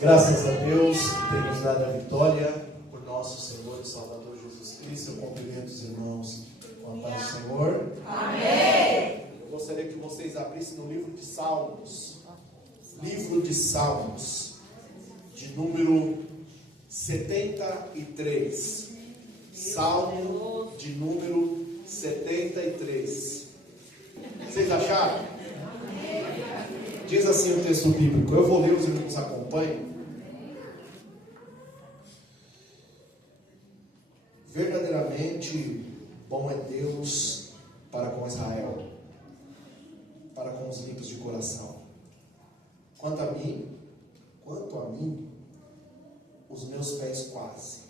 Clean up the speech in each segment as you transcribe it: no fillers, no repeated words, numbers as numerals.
Graças a Deus, temos dado a vitória por nosso Senhor e Salvador Jesus Cristo. Eu cumprimento os irmãos com a paz do Senhor. Amém. Eu gostaria que vocês abrissem no livro de Salmos. Livro de Salmos, de número 73. Salmo de número 73. Vocês acharam? Diz assim o texto bíblico. Eu vou ler, os irmãos acompanhem. Verdadeiramente bom é Deus para com Israel, para com os limpos de coração. Quanto a mim, os meus pés quase.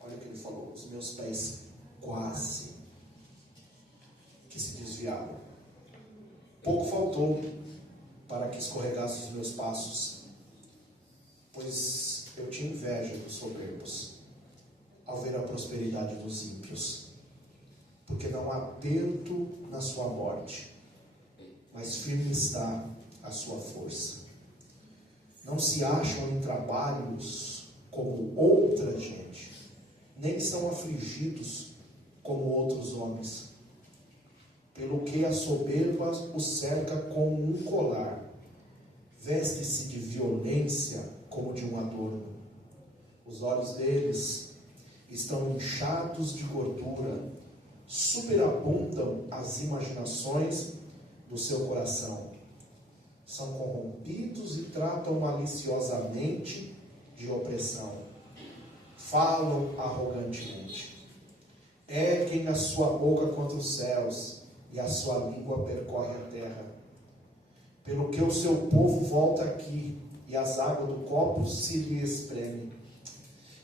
Olha o que ele falou, os meus pés quase que se desviaram. Pouco faltou para que escorregasse os meus passos, pois eu tinha inveja dos soberbos, ao ver a prosperidade dos ímpios, porque não há perto na sua morte, mas firme está a sua força. Não se acham em trabalhos como outra gente, nem são afligidos como outros homens. Pelo que a soberba os cerca como um colar, veste-se de violência como de um adorno. Os olhos deles estão inchados de gordura, superabundam as imaginações do seu coração. São corrompidos e tratam maliciosamente de opressão. Falam arrogantemente. Erguem a sua boca contra os céus, e a sua língua percorre a terra. Pelo que o seu povo volta aqui, e as águas do copo se lhe espremem.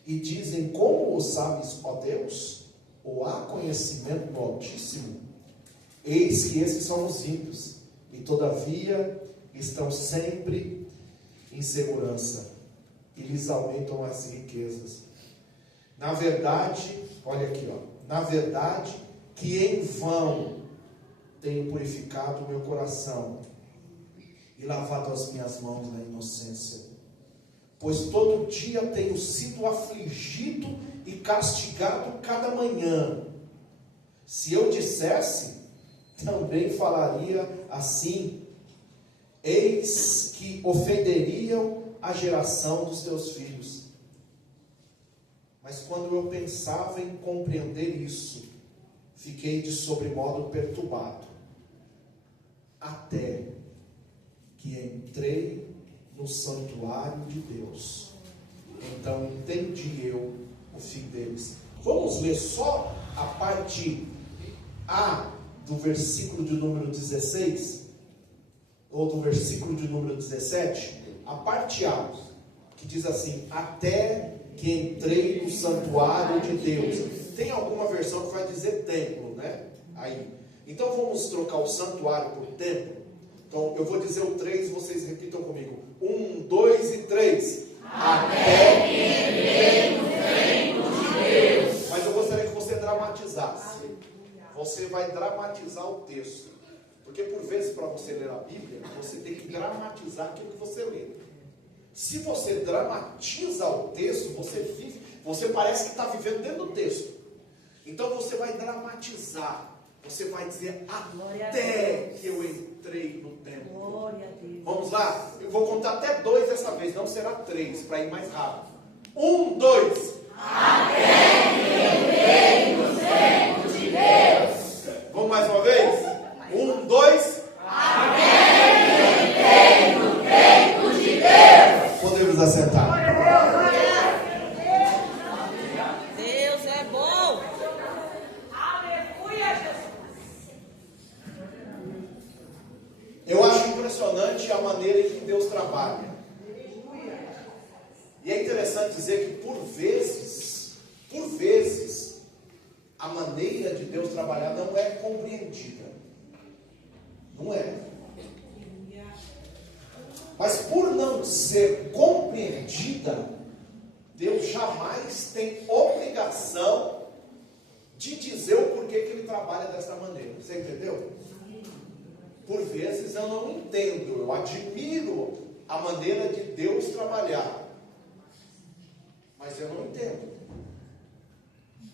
E dizem: como o sabes, ó Deus? Ou há conhecimento do Altíssimo? Eis que esses são os ímpios, e todavia estão sempre em segurança, e lhes aumentam as riquezas. Na verdade, olha aqui, na verdade, que em vão tenho purificado o meu coração e lavado as minhas mãos na inocência, pois todo dia tenho sido afligido e castigado cada manhã. Se eu dissesse, também falaria assim: eis que ofenderiam a geração dos teus filhos. Mas quando eu pensava em compreender isso, fiquei de sobremodo perturbado, até que entrei no santuário de Deus. Então entendi eu o fim deles. Vamos ler só a parte A do versículo de número 16, ou do versículo de número 17, a parte A, que diz assim: até que entrei no santuário de Deus. Tem alguma versão que vai dizer templo, né? Aí. Então vamos trocar o santuário por templo. Então eu vou dizer o 3, vocês repitam comigo. 1, 2 e 3. Até que entrei no templo de Deus. Mas eu gostaria que você dramatizasse. Você vai dramatizar o texto. Porque por vezes, para você ler a Bíblia, você tem que dramatizar aquilo que você lê. Se você dramatiza o texto, você parece que está vivendo dentro do texto. Então você vai dramatizar. Você vai dizer: até que eu entrei no templo. Vamos lá? Eu vou contar até 2 dessa vez, não será 3, para ir mais rápido. 1, 2. Até que entrei no templo de Deus. Vamos mais uma vez? 1, 2. Até que entrei no templo de Deus. Podemos assentar. Deus é bom. Eu acho impressionante a maneira em que Deus trabalha. E é interessante dizer que por vezes, a maneira de Deus trabalhar não é compreendida. Não é. Mas por não ser compreendida, Deus jamais tem obrigação de dizer o porquê que Ele trabalha dessa maneira. Você entendeu? Por vezes eu não entendo, eu admiro a maneira de Deus trabalhar. mas eu não entendo.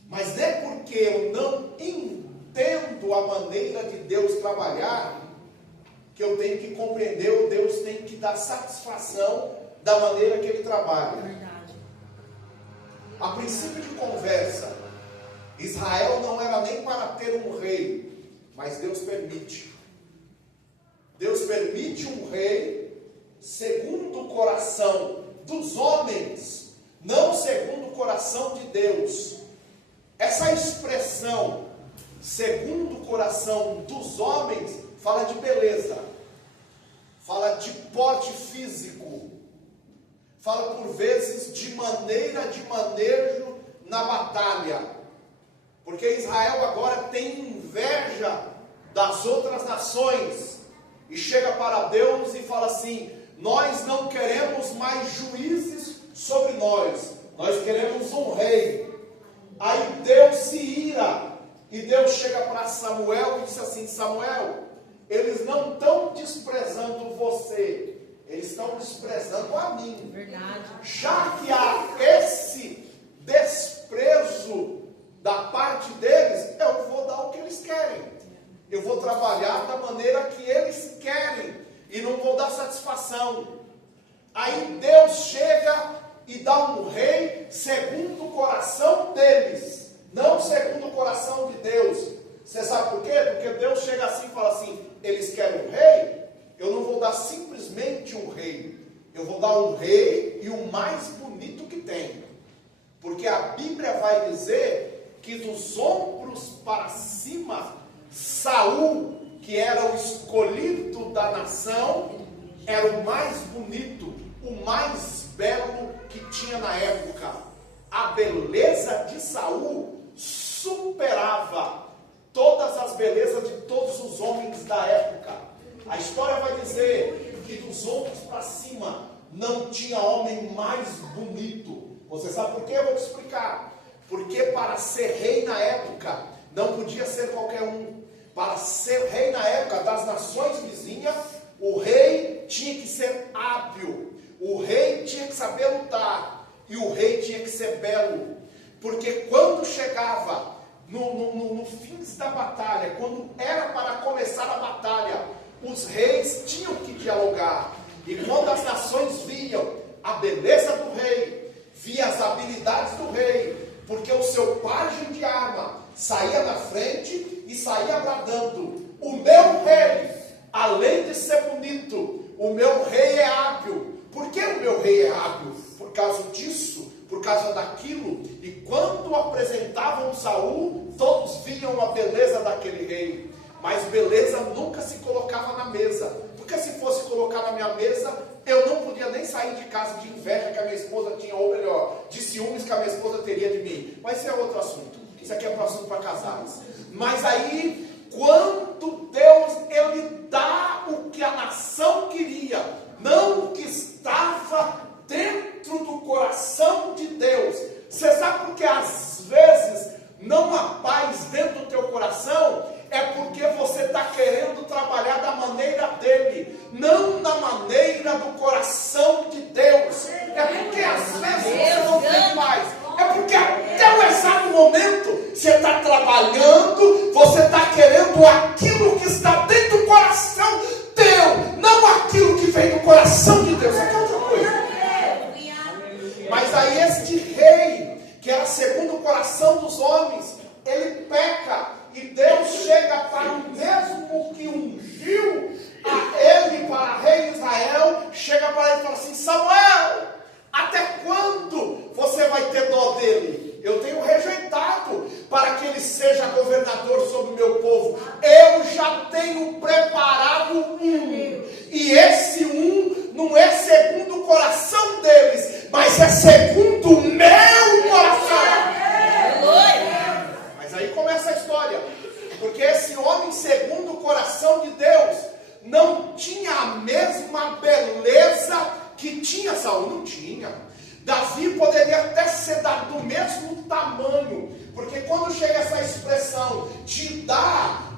Mas não é porque eu não entendo a maneira de Deus trabalhar que eu tenho que compreender, ou Deus tem que dar satisfação da maneira que Ele trabalha. Verdade. A princípio de conversa, Israel não era nem para ter um rei, mas Deus permite. Deus permite um rei segundo o coração dos homens, não segundo o coração de Deus. Essa expressão, segundo o coração dos homens, fala de beleza, fala de porte físico, fala por vezes de maneira de manejo na batalha, porque Israel agora tem inveja das outras nações, e chega para Deus e fala assim: nós não queremos mais juízes sobre nós queremos um rei. Aí Deus se ira, e Deus chega para Samuel e diz assim: Samuel, eles não estão desprezando você, eles estão desprezando a mim. Verdade. Já que há esse desprezo da parte deles, eu vou dar o que eles querem. Eu vou trabalhar da maneira que eles querem e não vou dar satisfação. Aí Deus chega e dá um rei segundo o coração deles, não segundo o coração de Deus. Você sabe por quê? Porque Deus chega assim e fala assim: eles querem um rei? Eu não vou dar simplesmente um rei, eu vou dar um rei e o mais bonito que tem. Porque a Bíblia vai dizer que dos ombros para cima, Saul, que era o escolhido da nação, era o mais bonito, o mais belo que tinha na época. A beleza de Saul superava todas as belezas de todos os homens da época. A história vai dizer que dos ombros para cima não tinha homem mais bonito. Você sabe por quê? Eu vou te explicar. Porque para ser rei na época, não podia ser qualquer um. Para ser rei na época das nações vizinhas, o rei tinha que ser hábil, o rei tinha que saber lutar, e o rei tinha que ser belo. Porque quando chegava no fim da batalha, quando era para começar a batalha, os reis tinham que dialogar. E quando as nações viam a beleza do rei, via as habilidades do rei, porque o seu pajem de arma saía na frente e saía bradando: o meu rei, além de ser bonito, o meu rei é hábil. Por que o meu rei é hábil? Por causa disso, por causa daquilo. E quando apresentavam Saul, todos viam a beleza daquele rei. Mas beleza nunca se colocava na mesa, porque se fosse colocar na minha mesa, eu não podia nem sair de casa de inveja que a minha esposa tinha, ou melhor, de ciúmes que a minha esposa teria de mim. Mas isso é outro assunto. Isso aqui é um assunto para casais. Mas aí, quando Deus, Ele dá o que a nação queria, não o que estava dentro do coração de Deus. Você sabe por que às vezes não há paz dentro do teu coração? É porque você está querendo trabalhar da maneira dele, não da maneira do coração de Deus. É porque às vezes você não tem paz. É porque até o exato momento você está trabalhando, você está querendo aquilo que está dentro do coração teu, não aquilo que vem do coração de Deus. É outra coisa. Mas aí este rei, que era segundo o coração dos homens, ele peca. E Deus chega para o mesmo que ungiu a ele para rei de Israel, chega para ele e fala assim: Samuel, até quando você vai ter dó dele? Eu tenho rejeitado para que ele seja governador sobre o meu povo. Eu já tenho preparado um. E esse um não é segundo o coração deles, mas é segundo o meu coração. Mas aí começa a história. Porque esse homem, segundo o coração de Deus, não tinha a mesma beleza que tinha Saul. Não tinha. Davi poderia até ser do mesmo tamanho. Porque quando chega essa expressão de dar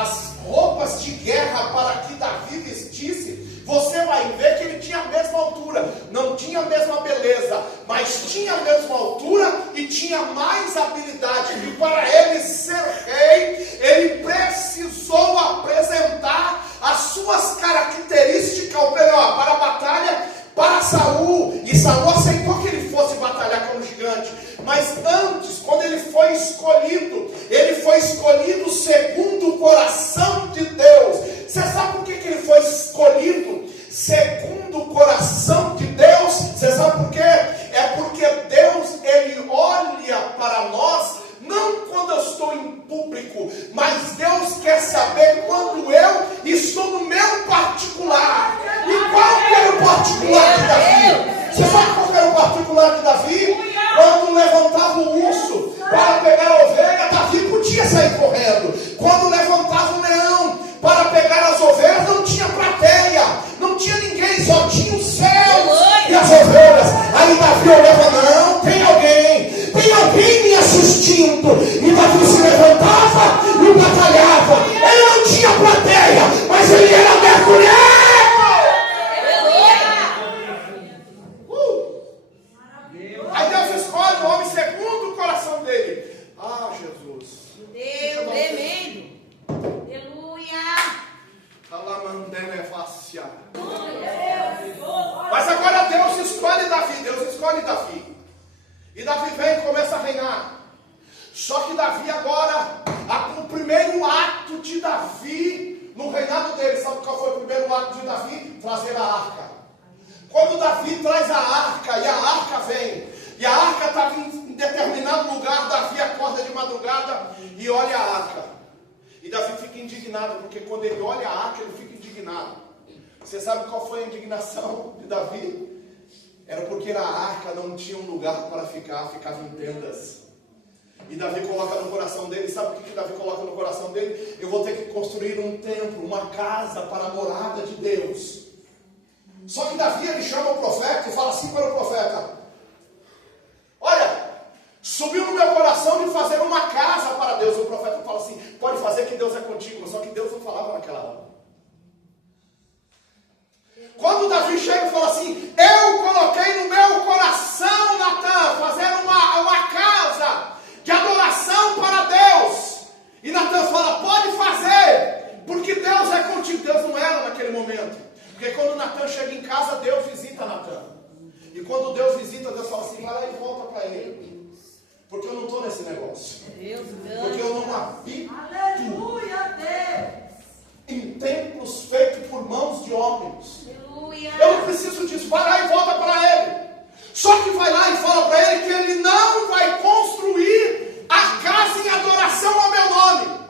as roupas de guerra para que Davi vestisse, você vai ver que ele tinha a mesma altura, não tinha a mesma beleza, mas mas tinha a mesma altura e tinha mais habilidade. E para ele ser rei, ele precisou apresentar as suas características para a batalha para Saul. E Saul aceitou que ele fosse batalhar como gigante. Mas antes, quando ele foi escolhido segundo o coração de Deus. Você sabe por que ele foi escolhido segundo o coração de Deus? Você sabe por quê? É porque Deus, ele olha para nós, não quando eu estou em público, mas Deus quer saber quando eu estou no meu particular. E qual que era o particular de Davi? Você sabe qual que era o particular de Davi? Quando levantava o urso para pegar a ovelha, Davi podia sair correndo. Quando levantava o leão para pegar as ovelhas, não tinha plateia, não tinha ninguém, só tinha o céu e as ovelhas. Aí Davi olhava, não, tem alguém me assistindo. E Davi se levantava e batalhava. Ele não tinha plateia, mas ele era mergulhado. Aí Deus escolhe o homem segundo o coração dele. Ah, Jesus. Deus tremendo. Mas agora Deus escolhe Davi. E Davi vem e começa a reinar. Só que Davi agora, o primeiro ato de Davi no reinado dele, sabe qual foi o primeiro ato de Davi? Trazer a arca. Quando Davi traz a arca, e a arca vem, e a arca estava em determinado lugar, Davi acorda de madrugada e olha a arca. E Davi fica indignado, porque quando ele olha a arca, ele fica indignado. Você sabe qual foi a indignação de Davi? Era porque na arca não tinha um lugar para ficar, ficava em tendas. E Davi coloca no coração dele, sabe o que Davi coloca no coração dele? Eu vou ter que construir um templo, uma casa para a morada de Deus. Só que Davi, ele chama o profeta e fala assim para o profeta: olha, subiu no meu coração de fazer uma casa para Deus. O profeta fala assim: pode fazer que Deus é contigo. Só que Deus não falava naquela hora. Quando Davi chega e fala assim: eu coloquei no meu coração, Natan, fazer uma casa de adoração para Deus. E Natan fala: pode fazer, porque Deus é contigo. Deus não era naquele momento. Porque quando Natan chega em casa, Deus visita Natan. E quando Deus visita, Deus fala assim: vai lá e volta para ele. Porque eu não estou nesse negócio. Porque eu não habito em templos feitos por mãos de homens. Eu não preciso disso. Vai lá e volta para ele. Só que vai lá e fala para ele que ele não vai construir a casa em adoração ao meu nome.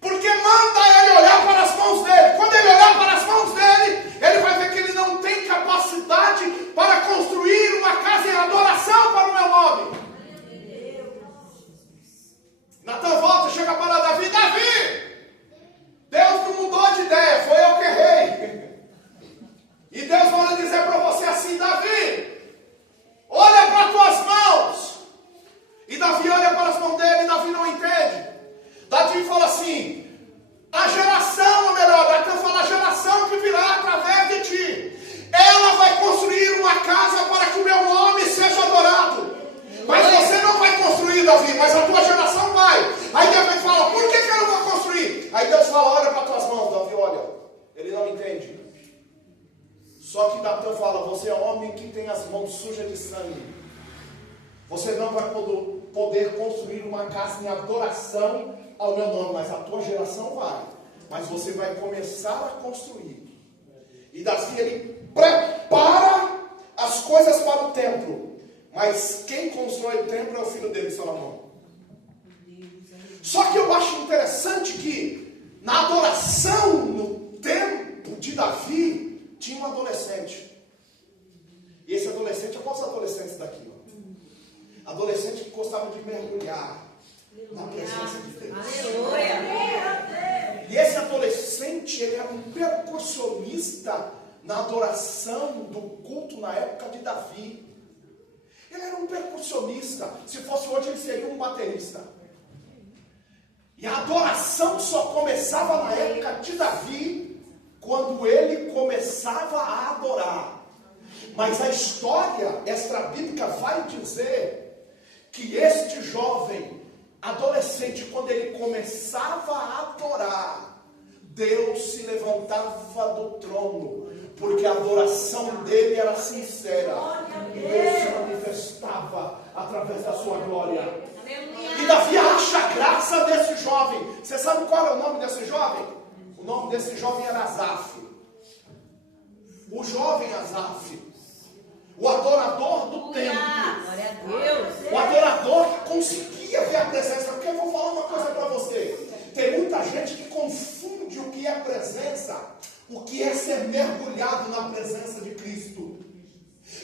Porque manda ele olhar para as mãos dele. Quando ele olhar para as mãos dele, ele vai ver que ele não tem capacidade para construir uma casa em adoração para o meu nome. Natan volta, chega para Davi: Davi, Deus não mudou de ideia, foi eu que errei. E Deus manda dizer para você assim: Davi, olha para as tuas mãos. E Davi olha para as mãos dele e Davi não entende. Davi fala assim: a geração, ou melhor, Natan fala: a geração que virá através de ti, ela vai construir uma casa para que o meu nome seja adorado. Mas você não vai construir, Davi, mas a tua geração vai. Aí Davi fala: por que eu não vou construir? Aí Deus fala: olha para as tuas mãos. Davi olha, ele não entende. Só que Natan fala: você é homem que tem as mãos sujas de sangue. Você não vai poder construir uma casa em adoração ao meu nome, mas a tua geração vai. Mas você vai começar a construir. E Davi, ele prepara as coisas para o templo. Mas quem constrói o templo é o filho dele, Salomão. Só que eu acho interessante que na adoração, no tempo de Davi, tinha um adolescente. E esse adolescente, qual é os adolescentes daqui? Ó? Adolescente que gostava de mergulhar na presença de Deus. Aleluia. E esse adolescente, ele era um percussionista na adoração do culto na época de Davi. Ele era um percussionista. Se fosse hoje, ele seria um baterista. E a adoração só começava na época de Davi, quando ele começava a adorar. Mas a história extrabíblica vai dizer que este jovem, adolescente, quando ele começava a adorar, Deus se levantava do trono, porque a adoração dele era sincera. E Deus se manifestava através da sua glória. E Davi acha graça desse jovem. Você sabe qual é o nome desse jovem? O nome desse jovem era Asaf. O jovem Asaf. O adorador do templo. Glória a Deus. O adorador que conseguia ver a presença. Porque eu vou falar uma coisa para você. Tem muita gente que confunde o que é presença, o que é ser mergulhado na presença de Cristo.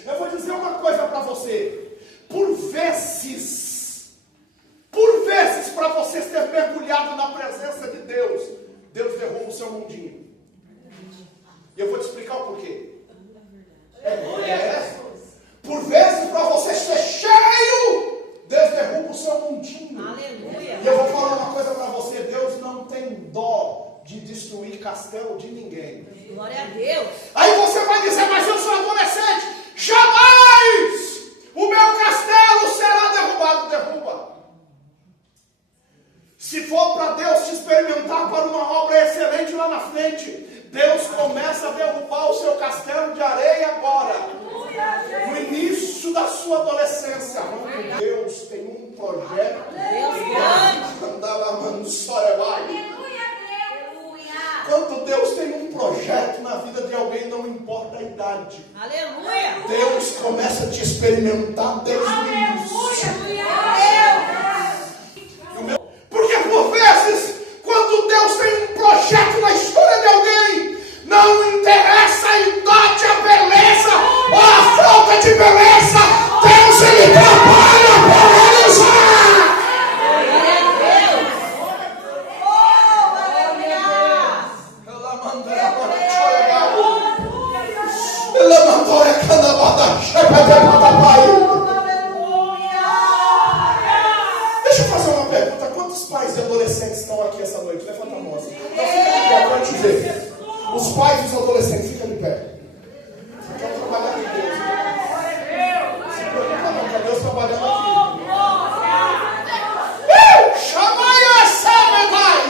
Eu vou dizer uma coisa para você. Por vezes, para você ser mergulhado na presença de Deus, Deus derruba o seu mundinho. E eu vou te explicar o porquê. Por vezes, para você ser cheio, Deus derruba o seu mundinho. Aleluia. E eu vou falar uma coisa para você. Deus não tem dó de destruir castelo de ninguém. Glória a Deus. Aí você vai dizer, mas eu sou adolescente. Jamais o meu castelo será derrubado. Derruba. Se for para Deus te experimentar para uma obra excelente lá na frente, Deus começa a derrubar o seu castelo de areia agora. No início da sua adolescência. Deus tem um projeto. Deus grande. Quando Deus tem um projeto na vida de alguém, não importa a idade. Aleluia. Deus começa a te experimentar desde o início. Porque por vezes, quando Deus tem um projeto na história de alguém, não interessa a idade, a beleza ou a falta de beleza, Deus ele trabalha para realizar. Deixa eu fazer uma pergunta. Quantos pais e adolescentes estão aqui essa noite? Levanta a mão assim. Não, fica de pé, para te ver. Os pais e os adolescentes, fica de pé. Você quer trabalhar com Deus? Se preocupa não, que é Deus trabalhando aqui. Chamai essa, meu pai!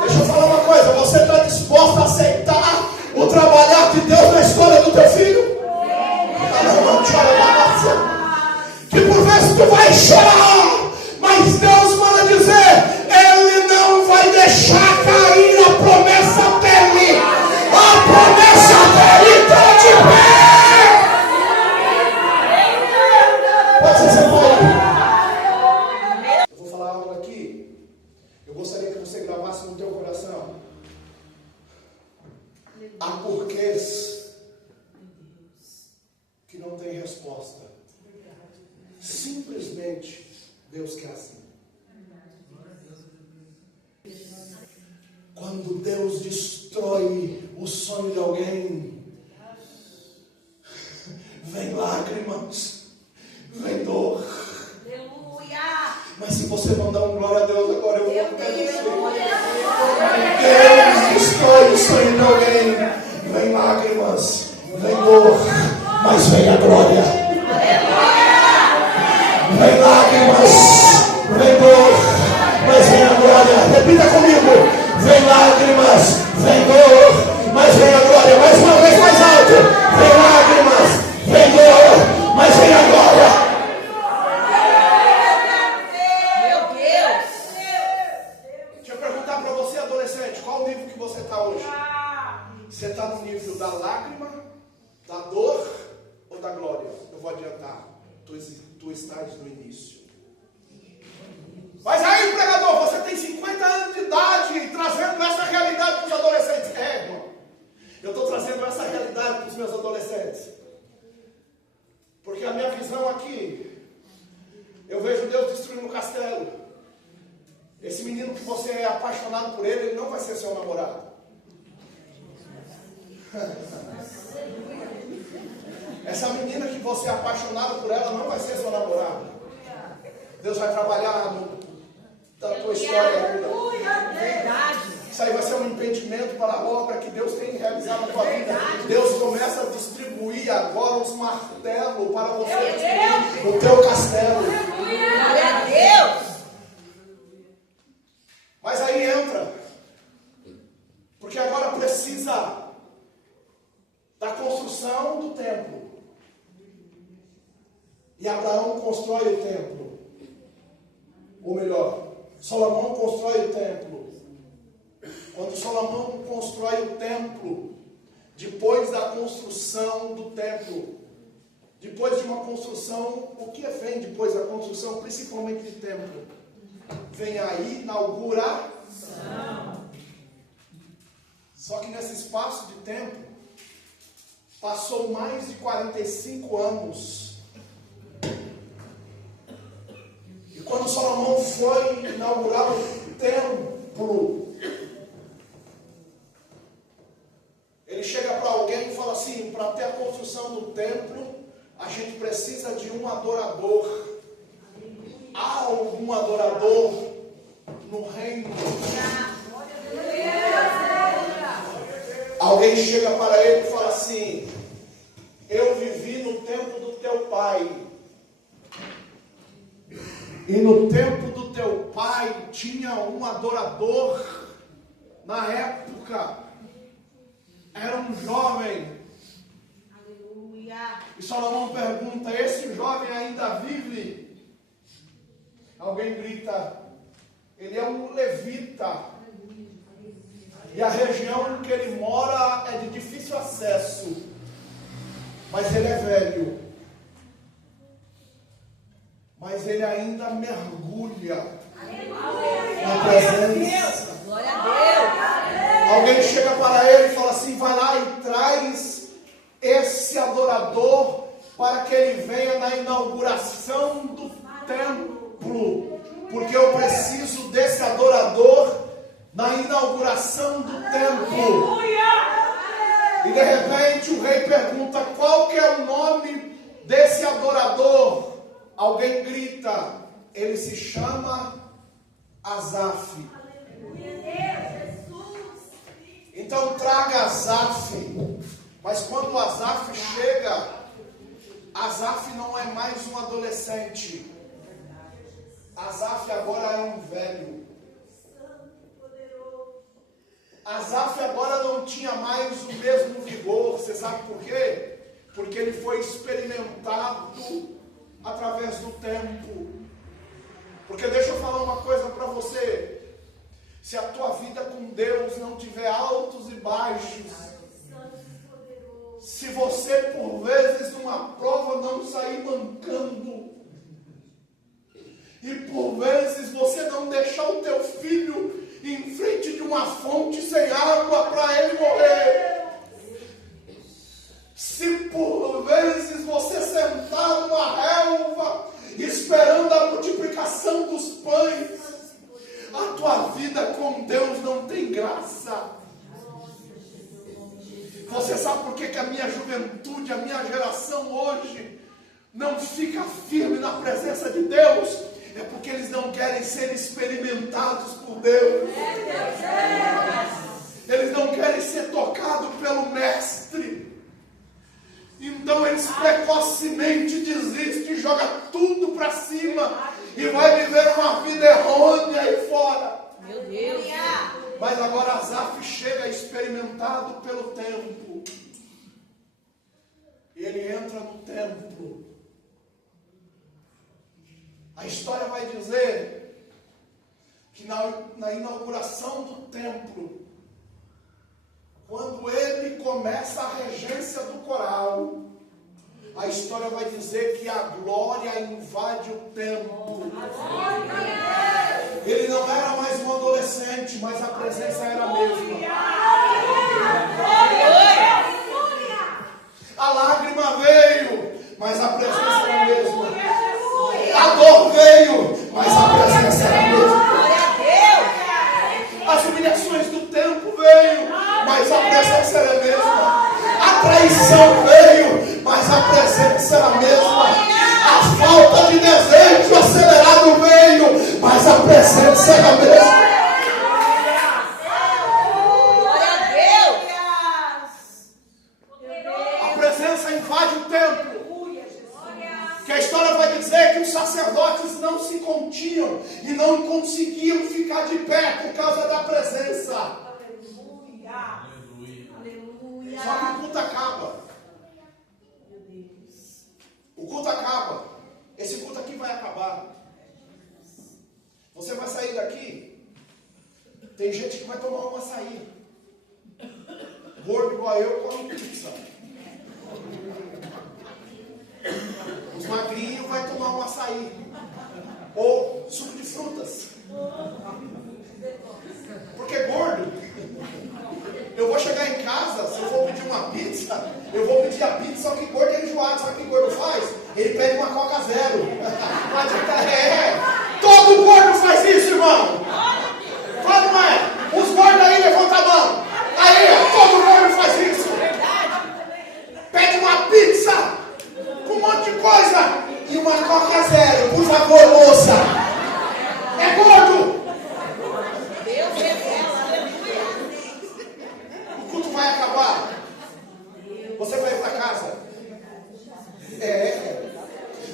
Deixa eu falar uma coisa. Você está disposto a aceitar o trabalhar de Deus na história do teu filho? Que por vezes tu vai chorar, mas Deus manda dizer, Ele não vai deixar cair a promessa dele. A promessa dele está de pé. Pode ser pai. Eu vou falar algo aqui. Eu gostaria que você gravasse no teu coração. Há porquês que não tem resposta. Simplesmente Deus quer assim. Quando Deus destrói o sonho de alguém, vem lágrimas, vem dor. Mas se você não dá um glória a Deus agora, eu vou agradecer. Deus destrói o sonho de alguém, vem lágrimas, vem dor, mas vem a glória. Vem lágrimas, vem dor, mas vem a glória. Repita comigo. Vem lágrimas, vem dor, mas vem a glória. Mais uma vez mais alto. Vem lágrimas, vem dor, mas vem a glória. Meu Deus. Deixa eu perguntar para você, adolescente, qual o nível que você está hoje? Você está no nível da lágrima, da dor ou da glória? Eu vou adiantar. Tu estás no início. Mas aí, pregador, você tem 50 anos de idade trazendo essa realidade para os adolescentes. Irmão, eu estou trazendo essa realidade para os meus adolescentes. Porque a minha visão aqui, eu vejo Deus destruindo o castelo. Esse menino que você é apaixonado por ele, ele não vai ser seu namorado. Essa menina que você é apaixonado por ela não vai ser sua namorada. Deus vai trabalhar da tua história. Verdade. Isso aí vai ser um impedimento para a obra que Deus tem realizado na tua vida. Deus começa a distribuir agora os martelos para você destruir o teu castelo. Glória a Deus. Mas aí entra, porque agora precisa da construção do templo. E Abraão constrói o templo. Ou melhor, Salomão constrói o templo. Quando Salomão constrói o templo, depois da construção do templo, depois de uma construção, o que vem depois da construção, principalmente de templo? Vem a inauguração. Só que nesse espaço de tempo, passou mais de 45 anos. E quando Salomão foi inaugurar o templo, ele chega para alguém e fala assim: para ter a construção do templo, a gente precisa de um adorador. Há algum adorador no reino? Alguém chega para ele e fala assim: eu vivi no tempo do teu pai. E no tempo do teu pai tinha um adorador. Na época era um jovem. Aleluia. E Salomão pergunta: esse jovem ainda vive? Alguém grita: ele é um levita. E a região que ele mora é de difícil acesso. Mas ele é velho. Mas ele ainda mergulha na presença. Glória a Deus. Alguém chega para ele e fala assim: vai lá e traz esse adorador para que ele venha na inauguração do templo. Porque eu preciso desse adorador na inauguração do templo. E de repente o rei pergunta: qual que é o nome desse adorador? Alguém grita: ele se chama Asaf. Então traga Asaf. Mas quando Asaf chega, Asaf não é mais um adolescente. Asaf agora é um velho. Asaf agora não tinha mais o mesmo vigor. Você sabe por quê? Porque ele foi experimentado através do tempo. Porque deixa eu falar uma coisa para você: se a tua vida com Deus não tiver altos e baixos, se você por vezes numa prova não sair mancando, e por vezes você não deixar o teu filho em frente de uma fonte sem água para ele morrer, se por vezes você sentar numa relva esperando a multiplicação dos pães, a tua vida com Deus não tem graça. Você sabe por que a minha juventude, a minha geração hoje não fica firme na presença de Deus? É porque eles não querem ser experimentados por Deus. Eles não querem ser tocados pelo Mestre. Então eles precocemente desistem, jogam tudo para cima e vai viver uma vida errônea aí fora. Meu Deus. Mas agora Asaf chega experimentado pelo tempo. E ele entra no templo. A história vai dizer que na inauguração do templo, quando ele começa a regência do coral, a história vai dizer que a glória invade o templo. Ele não era mais um adolescente, mas a presença era a mesma. A lágrima veio, mas a presença era a mesma. A dor veio, mas a presença era a mesma. As humilhações do tempo veio, mas a presença era a mesma. A traição veio, mas a presença era a mesma. A falta de desejo acelerado veio, mas a presença vai dizer que os sacerdotes não se continham e não conseguiam ficar de pé por causa da presença. Aleluia. Aleluia. Só que o culto acaba. Meu Deus. O culto acaba. Esse culto aqui vai acabar. Você vai sair daqui. Tem gente que vai tomar um açaí. Gordo igual eu come pizza. Os magrinhos vai tomar um açaí. Ou suco de frutas. Porque gordo. Eu vou chegar em casa, se eu for pedir uma pizza, eu vou pedir a pizza, só que gordo é enjoado. Sabe o que gordo faz? Ele pede uma Coca Zero. Não adianta, todo gordo faz isso, irmão. Fala, não é? Os gordos aí, levanta a mão. Aí, todo gordo faz isso. Pede uma pizza com um monte de coisa e uma Coca Zero. Por favor, moça. É gordo. Deus revela. O culto vai acabar. Você vai para casa.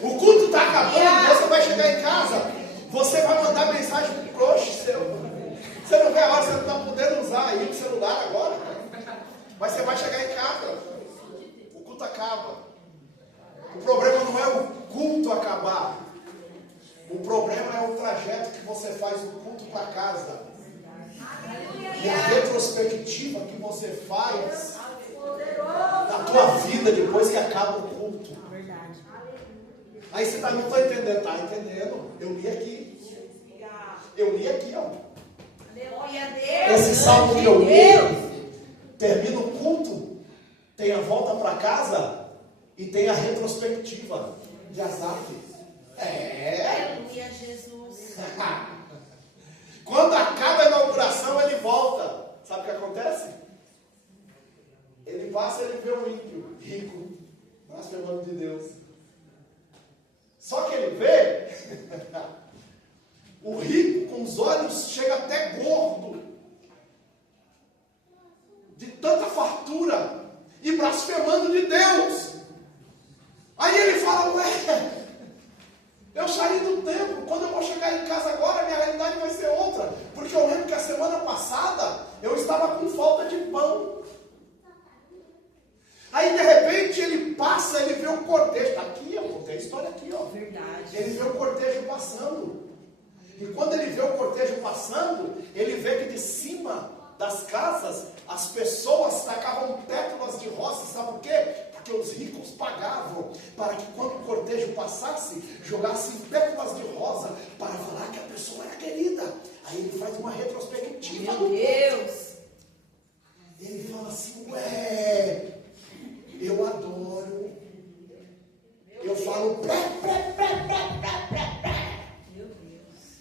O culto está acabando. Você vai chegar em casa. Você vai mandar mensagem pro crush seu. Você não vê a hora, você não está podendo usar aí o celular agora. Mas você vai chegar em casa. O culto acaba. O problema não é o culto acabar. O problema é o trajeto que você faz do culto para casa. E a retrospectiva que você faz da tua vida depois que acaba o culto. Aí você não está entendendo. Está entendendo? Eu li aqui. Eu li aqui, ó. Esse salmo que eu li, termina o culto, tem a volta para casa e tem a retrospectiva de Asaf. Aleluia, Jesus. Quando acaba a inauguração, ele volta. Sabe o que acontece? Ele passa e ele vê o ímpio, rico, blasfemando de Deus. Só que ele vê o rico com os olhos chega até gordo, de tanta fartura, e blasfemando de Deus. Aí ele fala, ué, eu saí do templo, quando eu vou chegar em casa agora, minha realidade vai ser outra, porque eu lembro que a semana passada, eu estava com falta de pão. Aí de repente ele passa, ele vê o cortejo, está aqui, ó, tem a história aqui, ó. Verdade. Ele vê o cortejo passando. E quando ele vê o cortejo passando, ele vê que de cima das casas, as pessoas tacavam pétalas de rosa. Sabe por quê? Porque os ricos pagavam para que quando o cortejo passasse, jogassem pétalas de rosa para falar que a pessoa era querida. Aí ele faz uma retrospectiva. Meu Deus. Ele fala assim, ué, eu adoro. Eu falo Meu Deus.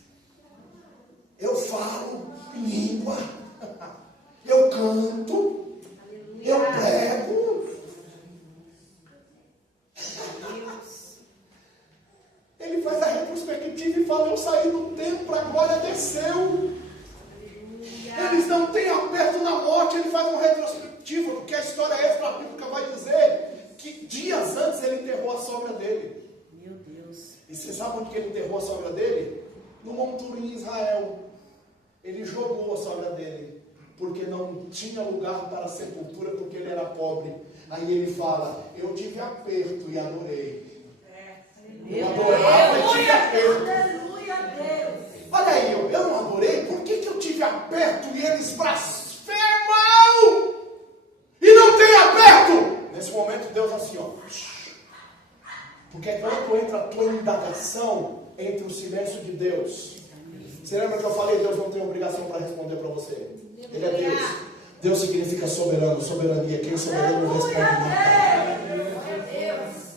eu falo língua, eu canto, eu prego. Deus. Ele faz a retrospectiva e fala, eu saí do templo, a glória desceu. Eles não têm aperto na morte. Ele faz uma retrospectiva, porque a história extra-bíblica vai dizer que dias antes ele enterrou a sogra dele. Meu Deus. E você sabe onde que ele enterrou a sogra dele? No monturo em Israel. Ele jogou a sogra dele, porque não tinha lugar para a sepultura, porque ele era pobre. Aí ele fala, eu tive aperto e adorei. Eu adorava e tive aperto. Aleluia, Deus. Olha aí, eu não adorei, por que eu tive aperto e eles blasfemam? E não tem aperto? Nesse momento Deus assim, ó. Porque quando entra a tua indagação entre o silêncio de Deus. Você lembra que eu falei, Deus não tem obrigação para responder para você. Ele é Deus. Deus significa soberano, soberania. Quem é soberano não responde nada.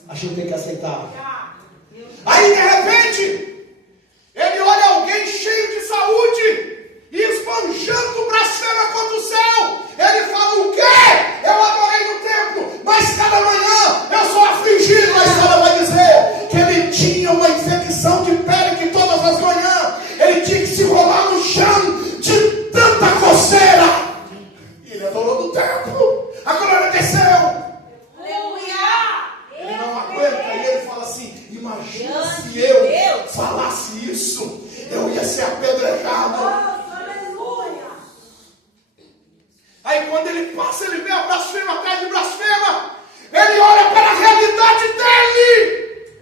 A gente tem que aceitar. Aí de repente, ele olha alguém cheio de saúde e esbanjando blasfema contra o céu. Ele fala, o quê? Eu adorei no templo, mas cada manhã eu sou afligido. A história vai dizer que ele tinha uma infecção de pele que todas as manhãs ele tinha que se rolar no chão de tanta coceira. E ele adorou no templo, a glória desceu. Aleluia. Ele não aguenta e ele fala assim, imagina Se eu falasse isso, eu ia ser apedrejado. Aleluia. Aí quando ele passa, ele vê a blasfema atrás de blasfema. Ele olha para a realidade dele.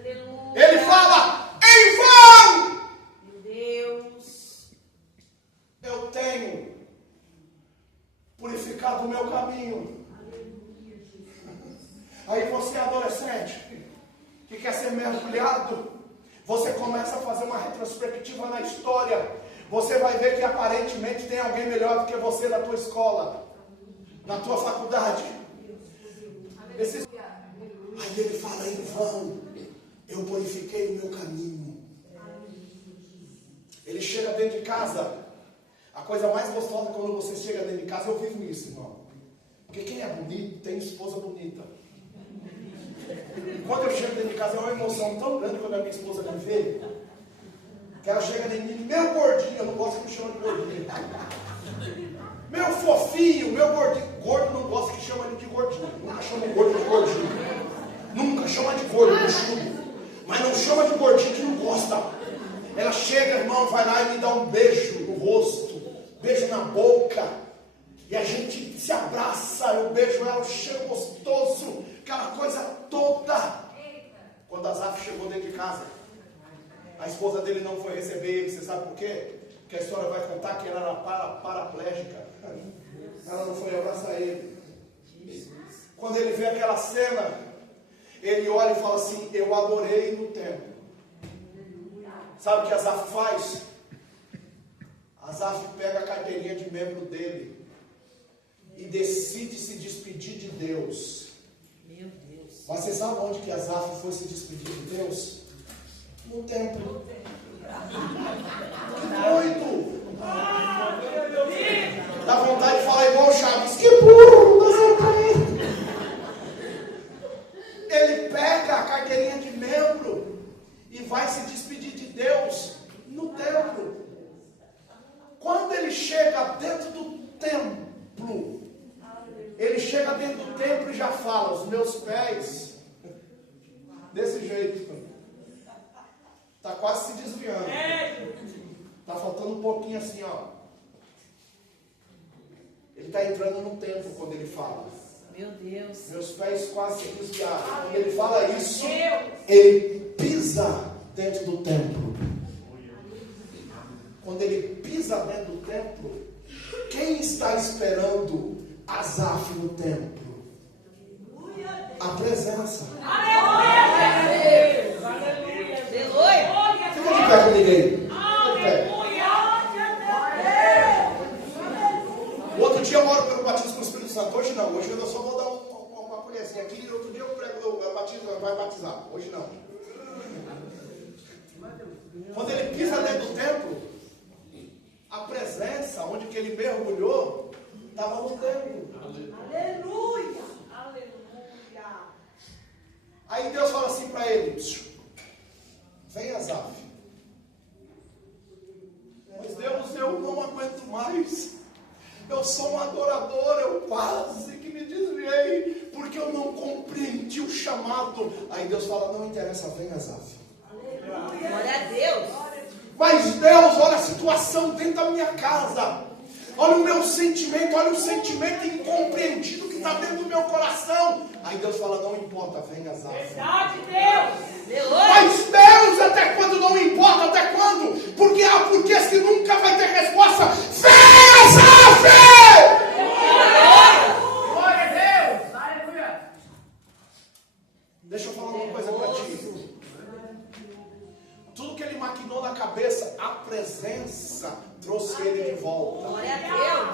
Aleluia. Ele fala, em vão Meu Deus. eu tenho purificado o meu caminho. Aí você é adolescente, que quer ser mergulhado, você começa a fazer uma retrospectiva na história. Você vai ver que aparentemente tem alguém melhor do que você na tua escola, na tua faculdade. Aí ele fala, em vão eu purifiquei o meu caminho. Ele chega dentro de casa. A coisa mais gostosa quando você chega dentro de casa, eu vivo isso, irmão. Porque quem é bonito tem esposa bonita. Quando eu chego dentro de casa, é uma emoção tão grande quando a minha esposa me vê, que ela chega dentro de mim, meu gordinho, eu não gosto que me chama de gordinho. Meu fofinho, meu gordinho. Gordo não gosta que chama ele de gordinho. Nunca chama o gordo de gordinho. Nunca chama de gordo, buchudo. Mas não chama de gordinho que não gosta. Ela chega, irmão, vai lá e me dá um beijo no rosto, beijo na boca. E a gente se abraça, eu beijo ela, um cheiro gostoso, aquela coisa toda. Quando Azaf chegou dentro de casa, a esposa dele não foi receber ele, você sabe por quê? Porque a história vai contar que ela era paraplégica. Ela não foi abraçar ele. Quando ele vê aquela cena, ele olha e fala assim, eu adorei no templo. Sabe o que Azaf faz? Azaf pega a carteirinha de membro dele e decide se despedir de Deus. Meu Deus. Mas você sabe onde que Azaf foi se despedir de Deus? No templo. Que doido! Dá vontade de falar igual o Chaves. Que burro! Não sei pra ele. Ele pega a carteirinha de membro e vai se despedir de Deus no templo. Quando ele chega dentro do templo, ele chega dentro do templo e já fala, os meus pés, desse jeito, está quase se desviando. Está faltando um pouquinho assim, ó. Ele está entrando no templo quando ele fala. Meu Deus. Meus pés quase se desviaram. Quando ele fala isso, ele pisa dentro do templo. Quando ele pisa dentro do templo, quem está esperando Azaf no templo? A presença. Aleluia. Fica de pé comigo aí. O outro dia eu oro pelo batismo com o Espírito Santo. Hoje não. Hoje eu só vou dar uma colherzinha aqui. Outro dia eu prego, eu batizo, vai batizar. Hoje não. Quando ele pisa dentro do templo, a presença, onde que ele mergulhou, estava no templo. Aleluia. Aleluia. Aí Deus fala assim para ele, vem Azaf. Mas Deus, eu não aguento mais. Eu sou um adorador, eu quase que me desviei, porque eu não compreendi o chamado. Aí Deus fala, não interessa, vem Azaf. Glória a Deus. Mas Deus, olha a situação dentro da minha casa. Olha o meu sentimento, olha o sentimento incompreendido que está dentro do meu coração. Aí Deus fala, não importa, vem Azaf. Verdade, Deus. Mas Deus, até quando não importa, até quando? Porque há porquês que nunca vai ter resposta. Vem Azaf! Glória a Deus. Aleluia. Deixa eu falar uma coisa para ti. Tudo que ele maquinou na cabeça, a presença trouxe ele de volta. Glória a Deus.